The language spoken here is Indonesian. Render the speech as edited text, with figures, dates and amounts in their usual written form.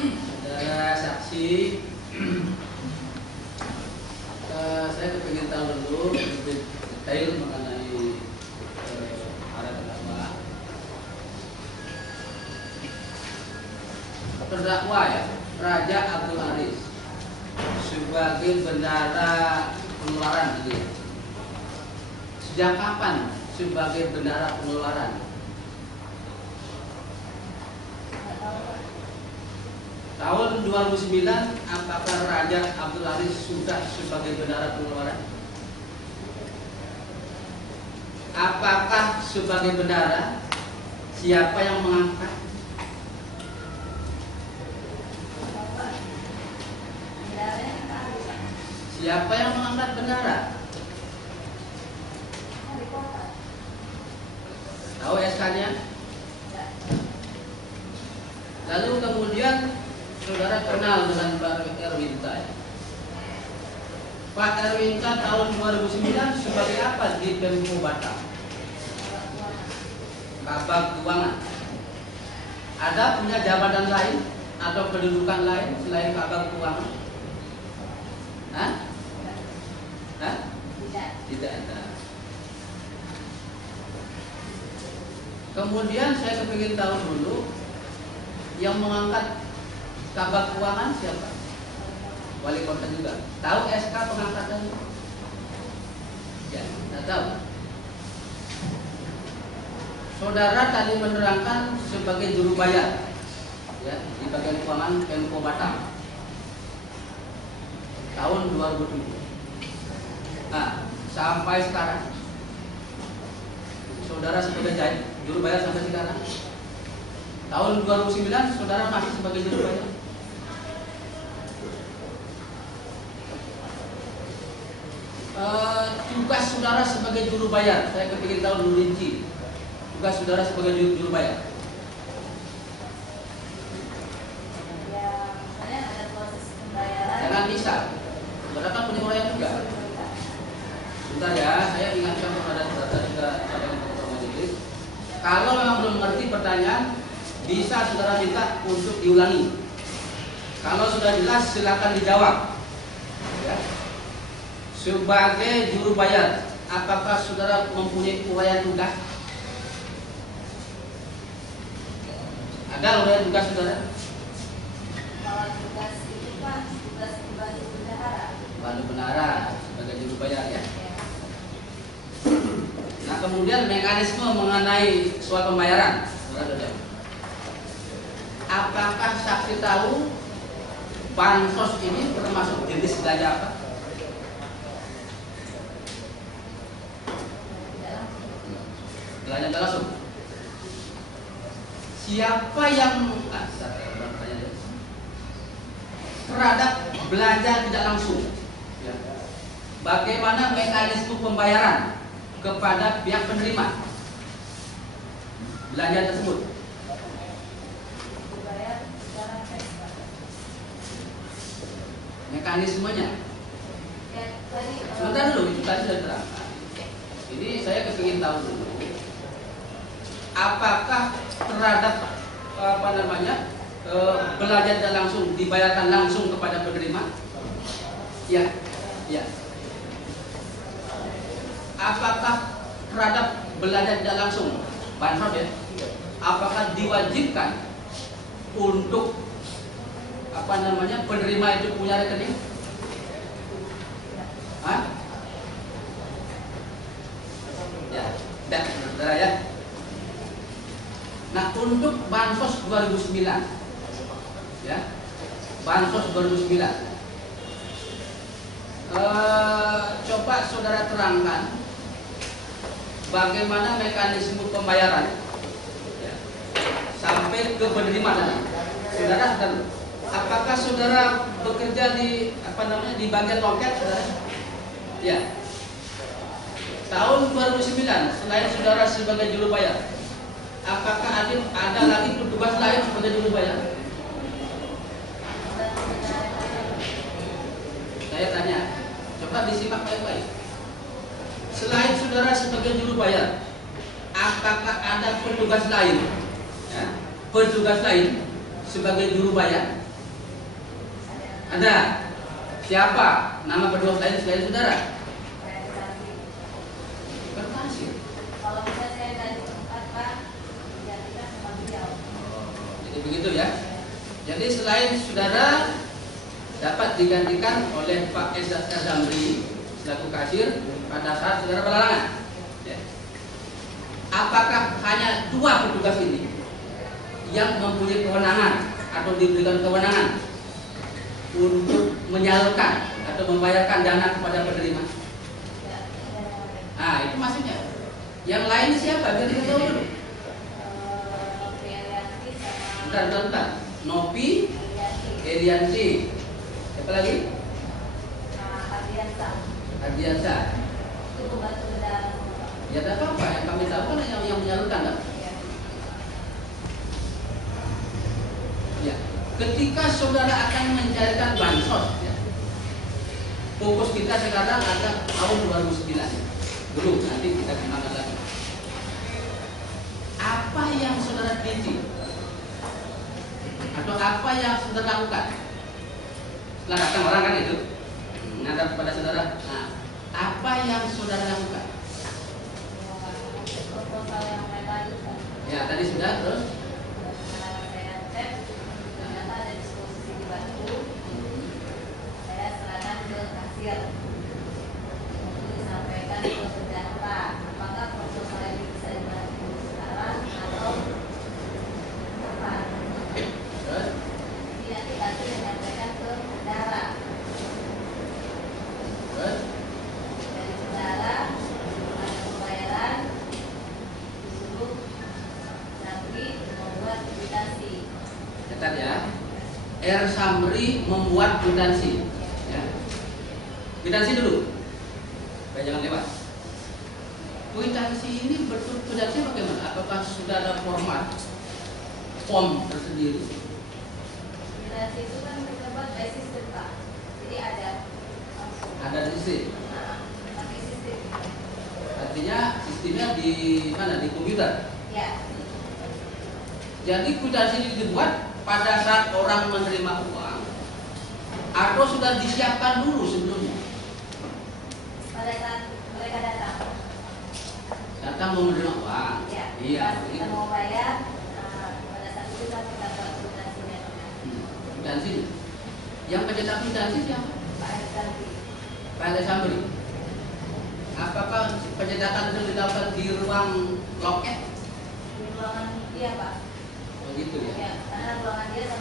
Saudara saksi, saya kepingin tahu dulu lebih detail mengenai para terdakwa. Terdakwa ya, Raja Abdul Aris sebagai bendara pengeluaran gitu ya. Sejak kapan sebagai bendara pengeluaran? Tahun 2009, apakah Raja Abdul Aris sudah sebagai bendara pengeluaran? Apakah sebagai bendara? Siapa yang mengangkat? Siapa yang mengangkat bendara? Tahu SK-nya? Lalu kemudian saudara kenal dengan Pak Erwinta ya? Pak Erwinta tahun 2009 sebagai apa di Pemko Batam? Kabag Keuangan. Ada punya jabatan lain atau kedudukan lain selain Kabag Keuangan? Hah? Hah? Tidak ada. Kemudian saya kepingin tahu dulu yang mengangkat Kabag Keuangan siapa? Wali kota juga. Tahu SK pengangkatannya? Ya, tidak tahu. Saudara tadi menerangkan sebagai juru bayar, ya, di bagian keuangan Pemko Batam tahun 2007. Nah, sampai sekarang, saudara sebagai juru bayar sampai sekarang. Tahun 2009 saudara masih sebagai juru bayar. Tugas saudara sebagai juru bayar, saya kepingin tahu dulu rinci. Tugas saudara sebagai juru bayar. Ya, misalnya ada proses pembayaran. Jangan bisa. Saudara kan punya proyek juga. Bentar ya, saya ingatkan kepada saudara juga pada ketua majelis. Kalau memang belum mengerti pertanyaan, bisa saudara minta untuk diulangi. Kalau sudah jelas silakan dijawab. Ya. Sebagai juru bayar, apakah saudara mempunyai uraian tugas? Ada uraian tugas saudara? Kalau tugas itu Pak, tugas sebagai bendahara. Lalu bendahara sebagai juru bayar ya. Nah kemudian mekanisme mengenai soal pembayaran, saudara. Apakah saksi tahu bansos ini termasuk jenis belanja apa? Belanja tidak langsung. Siapa yang terhadap belanja tidak langsung? Ya. Bagaimana mekanisme pembayaran kepada pihak penerima belanja tersebut? Dibayar secara cash, Pak. Mekanismenya. Ya, tadi Sebentar dulu, itu tadi sudah terangkan. Ini saya kepingin tahu dulu. Apakah terhadap belanja tidak langsung dibayarkan langsung kepada penerima? Ya, ya. Apakah terhadap belanja tidak langsung bansos ya? Apakah diwajibkan untuk penerima itu punya rekening? Hah? Ya, tidak, saudara ya. Nah, untuk bansos 2009, ya, bansos 2009, coba saudara terangkan bagaimana mekanisme pembayaran ya, sampai ke penerima tadi. Saudara, apakah saudara bekerja di di bagian loket, saudara? Ya. Tahun 2009, selain saudara sebagai juru bayar, apakah ada lagi petugas lain sebagai juru bayar? Saya tanya, coba disimak baik-baik. Selain saudara sebagai juru bayar, apakah ada petugas lain? Ya, petugas lain sebagai juru bayar Ada. Siapa nama kedua selain saudara? Bukan kasir. Kalau misalnya saya dari tempat Pak, digantikan sama beliau. Jadi begitu ya. Jadi selain saudara dapat digantikan oleh Pak Zamri selaku kasir pada saat saudara berhalangan. Ya. Apakah hanya dua petugas ini yang mempunyai kewenangan atau diberikan kewenangan untuk menyalurkan atau membayarkan dana kepada penerima? Ah, itu maksudnya. Yang lain siapa? Biar kita tahu dulu. Bentar. Nopi, Elianti. Siapa lagi? Ardiansa. Itu pembantu dalam. Ya tidak apa-apa. Yang kami tahu kan yang menyalurkan kan? Ya. Ketika saudara akan mencarikan bansos, ya, fokus kita sekarang ada tahun 2009. Belum, nanti kita kenalkan lagi. Apa yang saudara teliti? Atau apa yang saudara lakukan? Setelah datang orang kan itu menghadap kepada saudara. Nah, apa yang saudara lakukan? Proposal yang mereka ajukan. Ya, tadi sudah terus. Saya cek, ternyata ada disposisi di batu. Saya serahkan ke kasir untuk disampaikan ke saudara. Apakah proposal ini bisa dibantu sekarang atau kapan? Terus, Jadi nanti kasir menyampaikan ke saudara. terus. Dari saudara ada pembayaran disuruh Samri membuat kwitansi. Catat ya. R. Samri membuat kwitansi. Ya. Kwitansi dulu. Supaya jangan lewat. Kwitansi ini bentuk kwitansi bagaimana? Apakah sudah ada format form tersendiri? Kwitansi itu kan kita buat by sistem Pak. Jadi ada langsung. Ada di sini. Pakai sistem. Artinya sistemnya di mana? Di komputer. Ya. Jadi kwitansi ini dibuat pada saat orang menerima uang atau sudah disiapkan dulu sebelumnya. Pada saat mereka datang. Datang mau menerima uang. Ya. Iya. Pas kita Begitu. mau bayar, pada saat itu kan kita buat kwitansinya. Kwitansi. Yang pencetak kwitansi siapa? Pak Herzanti. Pak Samri. Apakah pencetakan itu dilakukan di ruang loket? Di ruangan dia Pak. Begitu ya. Ya, karena ruangan dia sama